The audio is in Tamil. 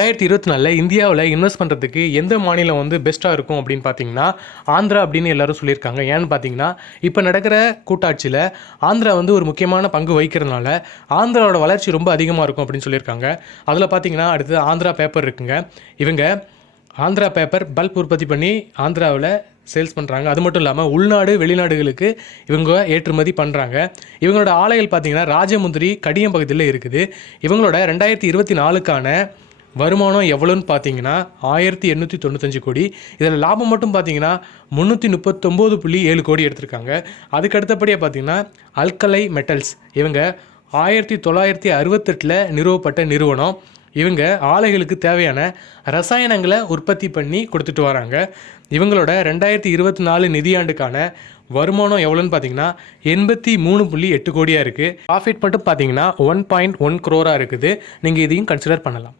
2024 இந்தியாவில் இன்வெஸ்ட் பண்ணுறதுக்கு எந்த மாநிலம் வந்து பெஸ்ட்டாக இருக்கும் அப்படின்னு பார்த்தீங்கன்னா ஆந்திரா அப்படின்னு எல்லாரும் சொல்லியிருக்காங்க. ஏன்னு பார்த்தீங்கன்னா இப்போ நடக்கிற கூட்டாட்சியில் ஆந்திரா வந்து ஒரு முக்கியமான பங்கு வகிக்கிறதுனால ஆந்திராவோட வளர்ச்சி ரொம்ப அதிகமாக இருக்கும் அப்படின்னு சொல்லியிருக்காங்க. அதில் பார்த்தீங்கன்னா அடுத்து ஆந்திரா பேப்பர் இருக்குங்க. இவங்க ஆந்திரா பேப்பர் பல்ப் உற்பத்தி பண்ணி ஆந்திராவில் சேல்ஸ் பண்ணுறாங்க. அது மட்டும் இல்லாமல் உள்நாடு வெளிநாடுகளுக்கு இவங்க ஏற்றுமதி பண்ணுறாங்க. இவங்களோட ஆலைகள் பார்த்திங்கன்னா ராஜமுந்திரி கடியம் பகுதியில் இருக்குது. இவங்களோட 2024க்கான வருமானம் எவ்வளோன்னு பார்த்தீங்கன்னா 1895 கோடி. இதில் லாபம் மட்டும் பார்த்தீங்கன்னா 339.7 கோடி எடுத்திருக்காங்க. அதுக்கு அடுத்தபடியாக பார்த்தீங்கன்னா அல்கலை மெட்டல்ஸ் இவங்க 1968 நிறுவப்பட்ட நிறுவனம். இவங்க ஆலைகளுக்கு தேவையான ரசாயனங்களை உற்பத்தி பண்ணி கொடுத்துட்டு வராங்க. இவங்களோட 2024 நிதியாண்டுக்கான வருமானம் எவ்வளோன்னு பார்த்தீங்கன்னா 83.8 கோடியாக இருக்குது. ப்ராஃபிட் மட்டும் பார்த்தீங்கன்னா 1.1 crore இருக்குது. நீங்கள் இதையும் கன்சிடர் பண்ணலாம்.